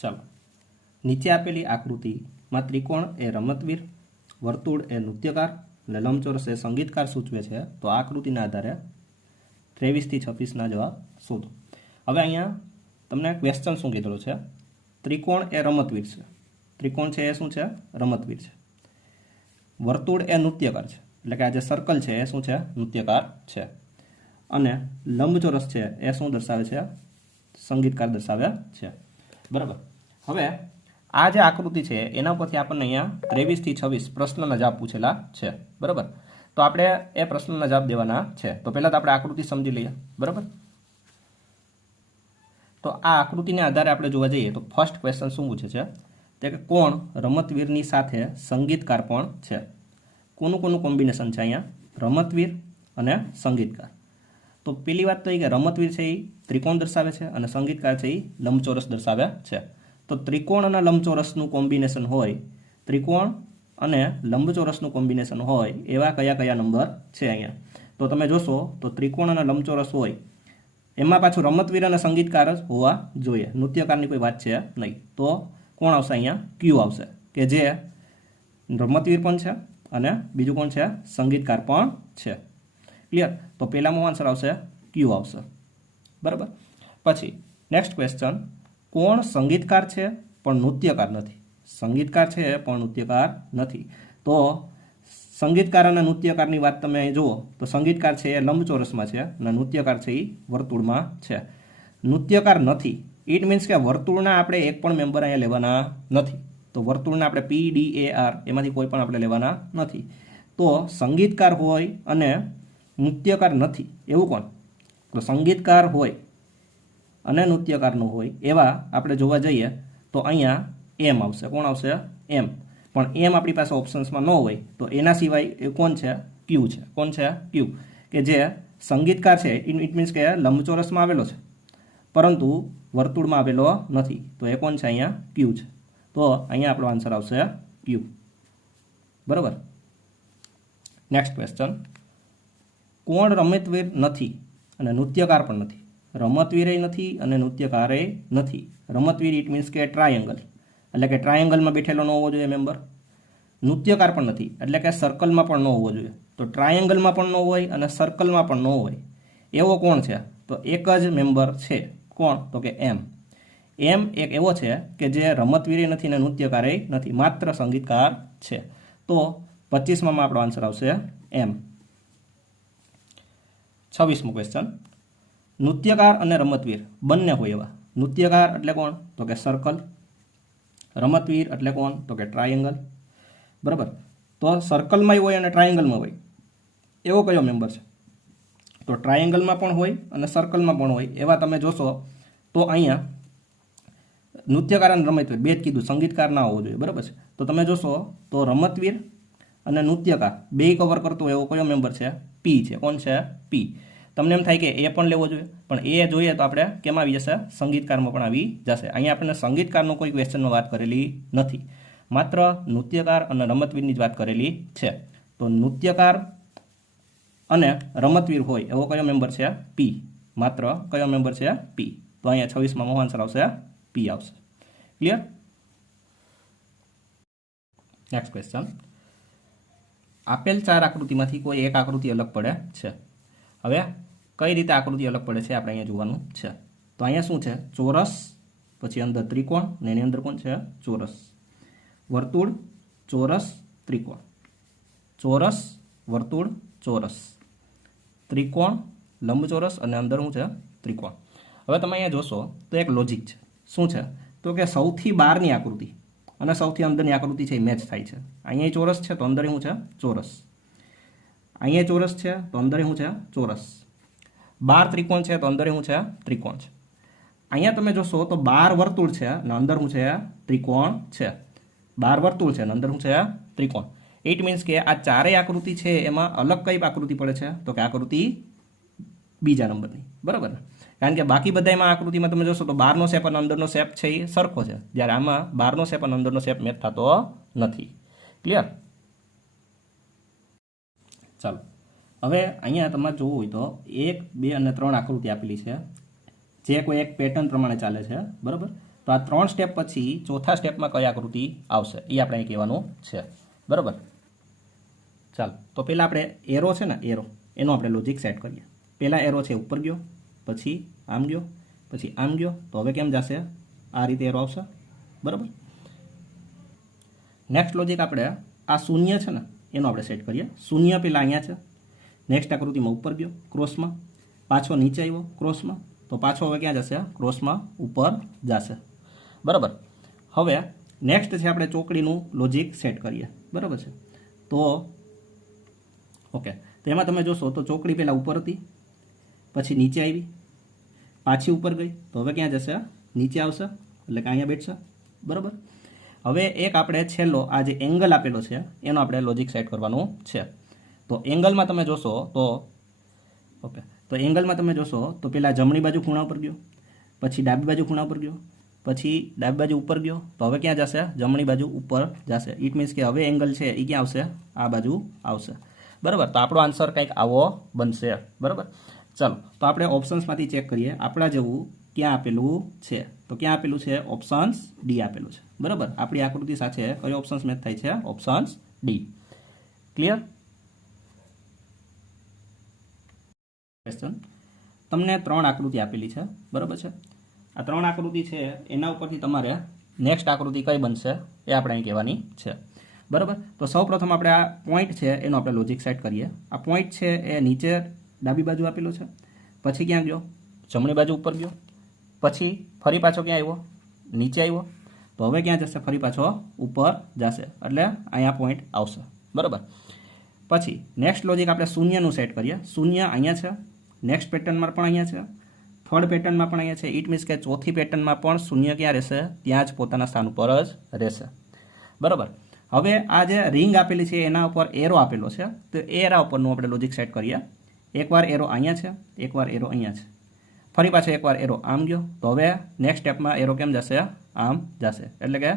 ચાલો, નીચે આપેલી આકૃતિમાં ત્રિકોણ એ રમતવીર, વર્તુળ એ નૃત્યકાર અને લંબચોરસ એ સંગીતકાર સૂચવે છે. તો આ આકૃતિના આધારે 23 થી 26ના જવાબ શોધો. હવે અહીંયા તમને ક્વેશ્ચન શું કીધેલું છે? ત્રિકોણ એ રમતવીર છે. ત્રિકોણ છે એ શું છે? રમતવીર છે. વર્તુળ એ નૃત્યકાર છે, એટલે કે આ જે સર્કલ છે એ શું છે? નૃત્યકાર છે. અને લંબચોરસ છે એ શું દર્શાવે છે? સંગીતકાર દર્શાવે છે. બરાબર. હવે આ જે આકૃતિ છે એના પરથી આપણને અહીંયા 23 થી 26 પ્રશ્નના જવાબ પૂછેલા છે. બરાબર. તો આપણે એ પ્રશ્નના જવાબ દેવાના છે. તો પહેલાં તો આપણે આકૃતિ સમજી લઈએ. બરાબર. તો આ આકૃતિને આધારે આપણે જોવા જઈએ તો ફર્સ્ટ ક્વેશ્ચન શું પૂછે છે? તે કે કોણ રમતવીરની સાથે સંગીતકાર પણ છે? કોનું કોમ્બિનેશન છે અહીંયા? રમતવીર અને સંગીતકાર. તો પેલી વાત તો એ કે રમતવીર છે એ ત્રિકોણ દર્શાવે છે અને સંગીતકાર છે એ લંબચોરસ દર્શાવે છે. તો ત્રિકોણ અને લંબચોરસનું કોમ્બિનેશન હોય, ત્રિકોણ અને લંબચોરસનું કોમ્બિનેશન હોય એવા કયા નંબર છે અહીંયા? તો તમે જોશો તો ત્રિકોણ અને લંબચોરસ હોય એમાં પાછું રમતવીર અને સંગીતકાર જ હોવા જોઈએ. નૃત્યકારની કોઈ વાત છે નહીં. તો કોણ આવશે અહીંયા? ક્યુ આવશે, કે જે રમતવીર પણ છે અને બીજું કોણ છે? સંગીતકાર પણ છે. ક્લિયર? તો પહેલામાં આન્સર આવશે ક્યુ આવશે. બરાબર. પછી નેક્સ્ટ ક્વેશ્ચન, કોણ સંગીતકાર છે પણ નૃત્યકાર નથી? સંગીતકાર છે પણ નૃત્યકાર નથી. તો સંગીતકાર અને નૃત્યકારની વાત તમે અહીં જુઓ તો સંગીતકાર છે એ લંબચોરસમાં છે અને નૃત્યકાર છે એ વર્તુળમાં છે. નૃત્યકાર નથી ઇટ મીન્સ કે વર્તુળના આપણે એક પણ મેમ્બર અહીંયા લેવાના નથી. તો વર્તુળના આપણે PDAR એમાંથી કોઈ પણ આપણે લેવાના નથી. તો સંગીતકાર હોય અને નૃત્યકાર નથી એવું કોણ? તો સંગીતકાર હોય અને નૃત્યકારનું હોય એવા આપણે જોવા જઈએ તો અહીંયા એમ આવશે. કોણ આવશે? એમ. પણ એમ આપણી પાસે ઓપ્શન્સમાં ન હોય તો એના સિવાય એ કોણ છે? ક્યુ છે. કોણ છે? ક્યુ. કે જે સંગીતકાર છે ઇટ મીન્સ કે લંબચોરસમાં આવેલો છે પરંતુ વર્તુળમાં આવેલો નથી. તો એ કોણ છે? અહીંયા ક્યુ છે. તો અહીંયા આપણો આન્સર આવશે ક્યુ. બરાબર. નેક્સ્ટ ક્વેશ્ચન, કોણ રમતવીર નથી અને નૃત્યકાર પણ નથી? રમતવીરે નથી અને નૃત્યકારે નથી. રમતવીર ઇટ મીન્સ કે ટ્રાયેંગલ, એટલે કે ટ્રાયેંગલમાં બેઠેલો ન હોવો જોઈએ મેમ્બર. નૃત્યકાર પણ નથી એટલે કે સર્કલમાં પણ ન હોવો જોઈએ. તો ટ્રાયેંગલમાં પણ ન હોય અને સર્કલમાં પણ ન હોય એવો કોણ છે? તો એક જ મેમ્બર છે. કોણ? તો કે એમ. એમ એક એવો છે કે જે રમતવીરે નથી અને નૃત્યકારે નથી, માત્ર સંગીતકાર છે. તો 25માં આપણો આન્સર આવશે એમ. 26મો ક્વેશ્ચન, નૃત્યકાર અને રમતવીર બંને હોય એવા. નૃત્યકાર એટલે કોણ? તો કે સર્કલ. રમતવીર એટલે કોણ? તો કે ટ્રાયેંગલ. બરાબર. તો સર્કલમાં હોય અને ટ્રાયેંગલમાં હોય એવો કયો મેમ્બર છે? તો ટ્રાયેંગલમાં પણ હોય અને સર્કલમાં પણ હોય એવા તમે જોશો તો અહીંયા નૃત્યકાર અને રમતવીર બે જ કીધું, સંગીતકાર ના હોવો જોઈએ. બરાબર છે. તો તમે જોશો તો રમતવીર અને નૃત્યકાર બે કવર કરતો એવો કયો મેમ્બર છે? પી છે. કોણ છે? પી. તમને એમ થાય કે એ પણ લેવો જોઈએ, પણ એ જોઈએ તો આપણે કેમ આવી જશે? સંગીતકારમાં પણ આવી જશે. અહીંયા આપણને સંગીતકારનો કોઈ ક્વેશ્ચનમાં વાત કરેલી નથી, માત્ર નૃત્યકાર અને રમતવીરની જ વાત કરેલી છે. તો નૃત્યકાર અને રમતવીર હોય એવો કયો મેમ્બર છે? પી. માત્ર કયો મેમ્બર છે? પી. તો અહીંયા 26માં આન્સર આવશે પી આવશે. ક્લિયર? નેક્સ્ટ ક્વેશ્ચન, આપેલ 4 આકૃતિમાંથી કોઈ એક આકૃતિ અલગ પડે છે. હવે કઈ રીતે આકૃતિ અલગ પડે છે આપણે અહીંયા જોવાનું છે. તો અહીંયા શું છે? ચોરસ, પછી અંદર ત્રિકોણ ને એની અંદર કોણ છે? ચોરસ. વર્તુળ, ચોરસ, ત્રિકોણ. ચોરસ, વર્તુળ, ચોરસ, ત્રિકોણ, લંબચોરસ અને અંદર શું છે? ત્રિકોણ. હવે તમે અહીંયા જોશો તો એક લોજિક છે. શું છે? તો કે સૌથી બહારની આકૃતિ અને સૌથી અંદરની આકૃતિ છે એ મેચ થાય છે. અહીંયા ચોરસ છે તો અંદર શું છે? ચોરસ. અહીંયા ચોરસ છે તો અંદર શું છે? ચોરસ. બહાર ત્રિકોણ છે તો અંદર શું છે? ત્રિકોણ છે. અહીંયા તમે જોશો તો બહાર વર્તુળ છે અને અંદર શું છે? ત્રિકોણ છે. બહાર વર્તુળ છે અને અંદર શું છે? ત્રિકોણ. ઇટ મીન્સ કે આ ચારેય આકૃતિ છે એમાં અલગ કઈ આકૃતિ પડે છે? તો કે આકૃતિ બીજા નંબરની. બરાબર. કારણ કે બાકી બધામાં આકૃતિમાં તમે જોશો તો બહારનો શેપ અને અંદરનો શેપ છે એ સરખો છે, જ્યારે આમાં બહારનો શેપ અને અંદરનો શેપ મેચ થતો નથી. ક્લિયર? ચાલો, હવે અહીંયા તમારે જોવું હોય તો 1, 2 અને 3 આકૃતિ આપેલી છે જે કોઈ એક પેટર્ન પ્રમાણે ચાલે છે. બરાબર. તો આ 3 સ્ટેપ પછી ચોથા સ્ટેપમાં કઈ આકૃતિ આવશે એ આપણે અહીં કહેવાનું છે. બરાબર. ચાલો તો પહેલાં આપણે એરો છે ને એરો એનો આપણે લોજિક સેટ કરીએ. પહેલાં એરો છે ઉપર ગયો, પછી આમ ગયો, પછી આમ ગયો, તો હવે કેમ જશે? આ રીતે એરો આવશે. બરાબર. નેક્સ્ટ લોજિક આપણે આ શૂન્ય છે ને એનો આપણે સેટ કરીએ. શૂન્ય પહેલાં અહીંયા છે, નેક્સ્ટ આકૃતિમાં ઉપર ગયો ક્રોસમાં, પાછો નીચે આવ્યો ક્રોસમાં, તો પાછો હવે ક્યાં જશે? ક્રોસમાં ઉપર જશે. બરાબર. હવે નેક્સ્ટ છે આપણે ચોકડીનું લોજિક સેટ કરીએ. બરાબર છે. તો ઓકે, તો એમાં તમે જોશો તો ચોકડી પહેલાં ઉપર હતી, પછી નીચે આવી, પાછી ઉપર ગઈ, તો હવે ક્યાં જશે? નીચે આવશે, એટલે કે અહીંયા બેઠશે. બરાબર. હવે એક આપણે છેલ્લો આ જે એંગલ આપેલો છે એનો આપણે લોજિક સેટ કરવાનું છે. તો એંગલમાં તમે જોશો તો ઓકે, તો એંગલમાં તમે જોશો તો પહેલાં જમણી બાજુ ખૂણા ઉપર ગયો, પછી ડાબી બાજુ ખૂણા ઉપર ગયો, પછી ડાબી બાજુ ઉપર ગયો, તો હવે ક્યાં જશે? જમણી બાજુ ઉપર જશે. ઇટ મીન્સ કે હવે એંગલ છે એ ક્યાં આવશે? આ બાજુ આવશે. બરાબર. તો આપણો આન્સર કંઈક આવો બનશે. બરાબર. ચાલો તો આપણે ઓપ્શન્સમાંથી ચેક કરીએ આપણા જેવું ક્યાં આપેલું છે. તો ક્યાં આપેલું છે? ઓપ્શન્સ ડી આપેલું છે. બરાબર. આપણી આકૃતિ સાથે કયો ઓપ્શન્સ મેચ થાય છે? Options D. ક્લિયર? ક્વેશ્ચન, તમને 3 આકૃતિ આપેલી છે. બરાબર છે. આ 3 આકૃતિ છે એના ઉપરથી તમારે નેક્સ્ટ આકૃતિ કઈ બનશે એ આપણે અહીં કહેવાની છે. બરાબર. તો સૌપ્રથમ આપણે આ પોઈન્ટ છે એનો આપણે લોજિક સેટ કરીએ. આ પોઈન્ટ છે એ નીચે ડાબી બાજુ આપેલો છે, પછી ક્યાં ગયો? જમણી બાજુ ઉપર ગયો, પછી ફરી પાછો ક્યાં આવ્યો? નીચે આવ્યો, તો હવે ક્યાં જશે? ફરી પાછો ઉપર જશે, એટલે અહીંયા પોઈન્ટ આવશે. બરાબર. પછી નેક્સ્ટ લોજિક આપણે શૂન્યનું સેટ કરીએ. શૂન્ય અહીંયા છે, નેક્સ્ટ પેટર્નમાં પણ અહીંયા છે, થર્ડ પેટર્નમાં પણ અહીંયા છે. ઇટ મીન્સ કે ચોથી પેટર્નમાં પણ શૂન્ય ક્યાં રહેશે? ત્યાં જ પોતાના સ્થાન ઉપર જ રહેશે. બરાબર. હવે આ જે રિંગ આપેલી છે એના ઉપર એરો આપેલો છે, તો એરા ઉપરનું આપણે લોજિક સેટ કરીએ. એકવાર એરો અહીંયા છે, એકવાર એરો અહીંયા છે, ફરી પાછો એકવાર એરો આમ ગયો, તો હવે નેક્સ્ટ સ્ટેપમાં એરો કેમ જશે? આમ જશે, એટલે કે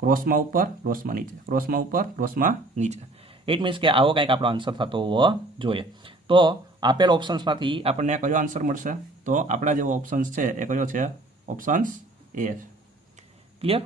ક્રોસમાં ઉપર, ક્રોસમાં નીચે, ક્રોસમાં ઉપર, ક્રોસમાં નીચે. ઇટ મીન્સ કે આવો કંઈક આપણો આન્સર થતો હોવો જોઈએ. તો આપેલ ઓપ્શન્સમાંથી આપણને કયો આન્સર મળશે? તો આપણા જેવો ઓપ્શન્સ છે એ કયો છે? ઓપ્શન્સ એ છે. ક્લિયર?